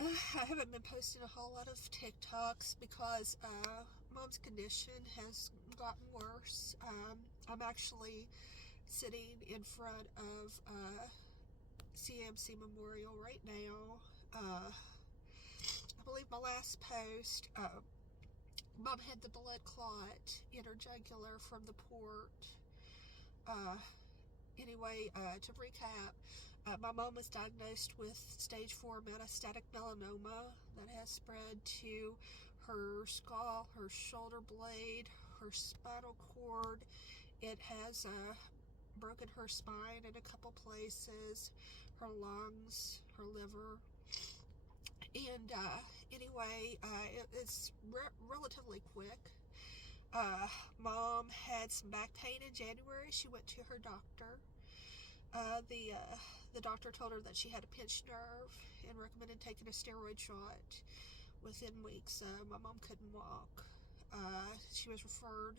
I haven't been posting a whole lot of TikToks because mom's condition has gotten worse. I'm actually sitting in front of CAMC Memorial right now. I believe my last post, mom had the blood clot in her jugular from the port. Uh, to recap, my mom was diagnosed with stage 4 metastatic melanoma that has spread to her skull, her shoulder blade, her spinal cord. It has broken her spine in a couple places, her lungs, her liver. And it's relatively quick. Uh, Mom had some back pain in January. She went to her doctor. Uh, the uh, the doctor told her that she had a pinched nerve and recommended taking a steroid shot. Within weeks, my mom couldn't walk. She was referred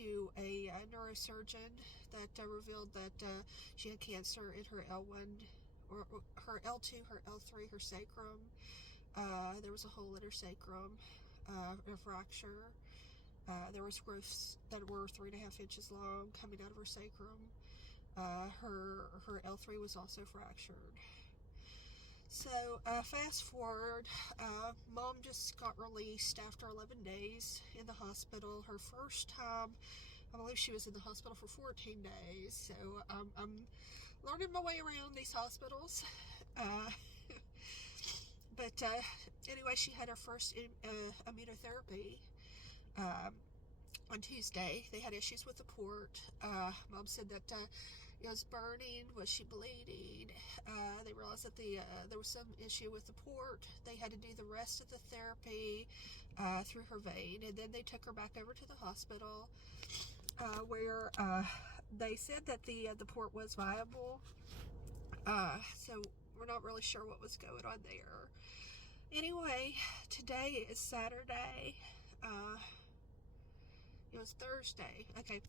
to a neurosurgeon that revealed that she had cancer in her L1, or her L2, her L3, her sacrum. There was a hole in her sacrum, a fracture. There was growths that were 3.5 inches long coming out of her sacrum. Her L3 was also fractured. So fast forward, mom just got released after 11 days in the hospital. Her first time, I believe she was in the hospital for 14 days. So I'm learning my way around these hospitals. Uh, but anyway, she had her first immunotherapy. Um, on Tuesday. They had issues with the port. Mom said that it was burning. Was she bleeding? They realized that there was some issue with the port. They had to do the rest of the therapy through her vein, and then they took her back over to the hospital where they said that the port was viable. So we're not really sure what was going on there. Anyway, today is Saturday. It was Thursday. Okay,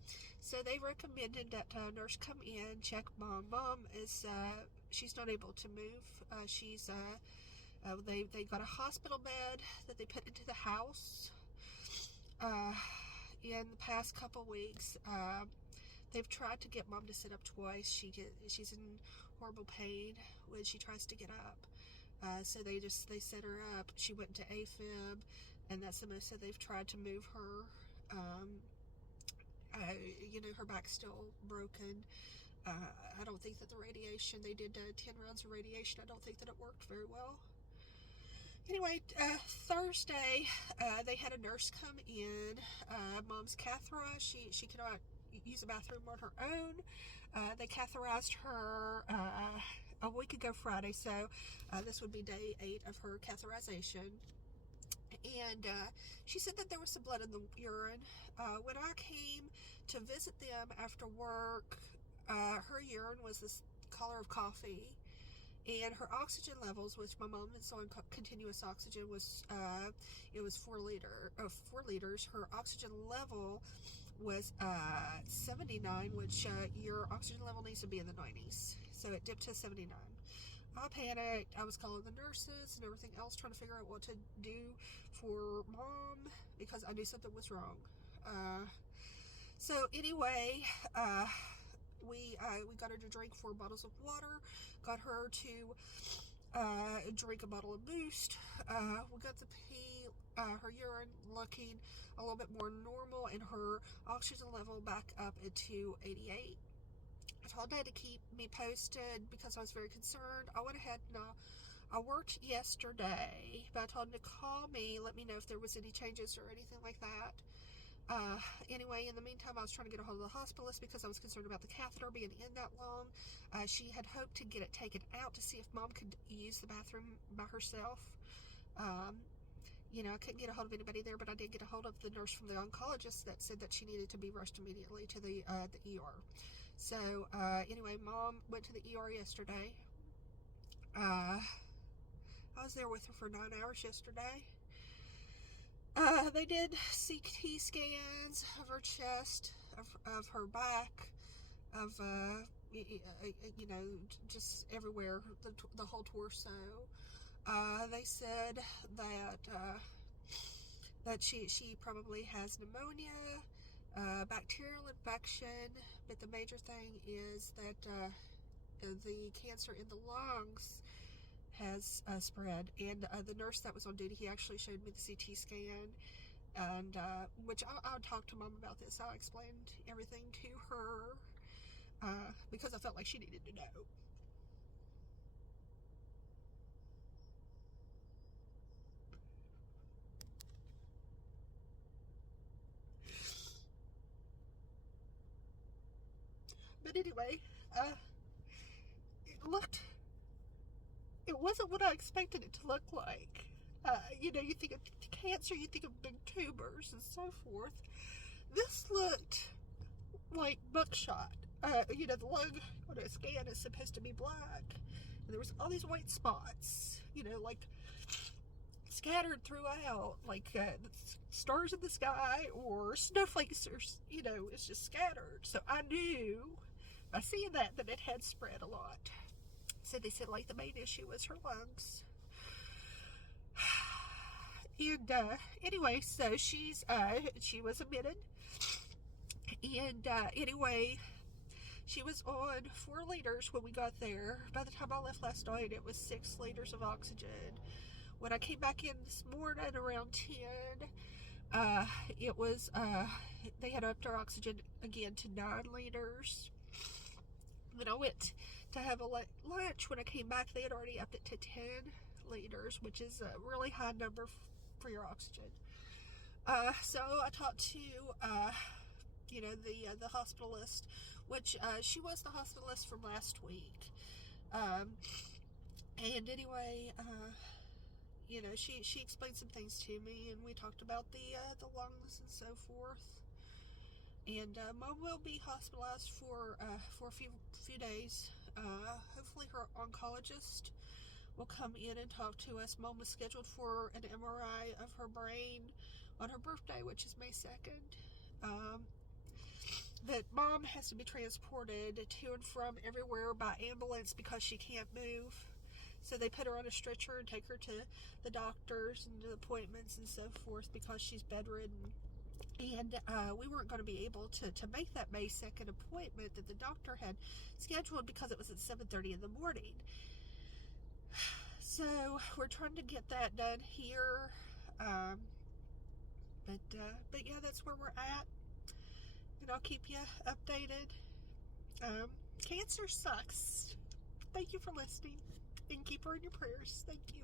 so they recommended that nurse come in, check mom. Mom is she's not able to move. They got a hospital bed that they put into the house. Uh, in the past couple weeks, they've tried to get mom to sit up twice. She's in horrible pain when she tries to get up. So they set her up. She went to AFib, and that's the most that they've tried to move her. Um, her back's still broken. I don't think that the radiation, they did 10 rounds of radiation. I don't think that it worked very well. Anyway, Thursday, they had a nurse come in. Mom's catheterized. She cannot use a bathroom on her own. They catheterized her a week ago Friday, so this would be day 8 of her catheterization. And she said that there was some blood in the urine. When I came to visit them after work, her urine was this color of coffee, and her oxygen levels, which my mom is on continuous oxygen, was it was 4 liters. Her oxygen level was 79, which your oxygen level needs to be in the 90s. So it dipped to 79. I panicked. I was calling the nurses and everything else, trying to figure out what to do for mom because I knew something was wrong. So anyway, we got her to drink 4 bottles of water. Got her to drink a bottle of Boost. We got her urine looking a little bit more normal, and her oxygen level back up into 88. I told Dad to keep me posted because I was very concerned. I went ahead and I worked yesterday, but I told him to call me, let me know if there was any changes or anything like that. Anyway, in the meantime, I was trying to get a hold of the hospitalist because I was concerned about the catheter being in that long. She had hoped to get it taken out to see if mom could use the bathroom by herself. I couldn't get a hold of anybody there, but I did get a hold of the nurse from the oncologist that said that she needed to be rushed immediately to the ER. So anyway, mom went to the ER yesterday. I was there with her for 9 hours yesterday. They did CT scans of her chest, of her back, of just everywhere, the whole torso. They said that she probably has pneumonia, bacterial infection, but the major thing is that the cancer in the lungs has spread. And the nurse that was on duty, he actually showed me the CT scan, and which I'll talk to Mom about this. I'll explain everything to her because I felt like she needed to know. But anyway, it wasn't what I expected it to look like. You know, you think of cancer, you think of big tumors and so forth. This looked like buckshot. You know, the lung on a scan is supposed to be black. And there was all these white spots, you know, like scattered throughout, like stars in the sky or snowflakes, or, you know, it's just scattered. So I knew by seeing that it had spread a lot. So they said, like, the main issue was her lungs. And anyway, so she was admitted, and anyway, she was on 4 liters when we got there. By the time I left last night, it was 6 liters of oxygen. When I came back in this morning around 10, it was they had upped our oxygen again to 9 liters. Then I went to have a lunch. When I came back, they had already upped it to 10 liters, which is a really high number for your oxygen. So I talked to you know, the hospitalist, which she was the hospitalist from last week. And anyway, you know, she explained some things to me, and we talked about the lungs and so forth. And Mom will be hospitalized for a few days. Hopefully her oncologist will come in and talk to us. Mom was scheduled for an MRI of her brain on her birthday, which is May 2nd. But Mom has to be transported to and from everywhere by ambulance because she can't move. So they put her on a stretcher and take her to the doctors and to appointments and so forth because she's bedridden. And we weren't going to be able to make that May 2nd appointment that the doctor had scheduled because it was at 7:30 in the morning. So we're trying to get that done here. But yeah, that's where we're at. And I'll keep you updated. Cancer sucks. Thank you for listening. And keep her in your prayers. Thank you.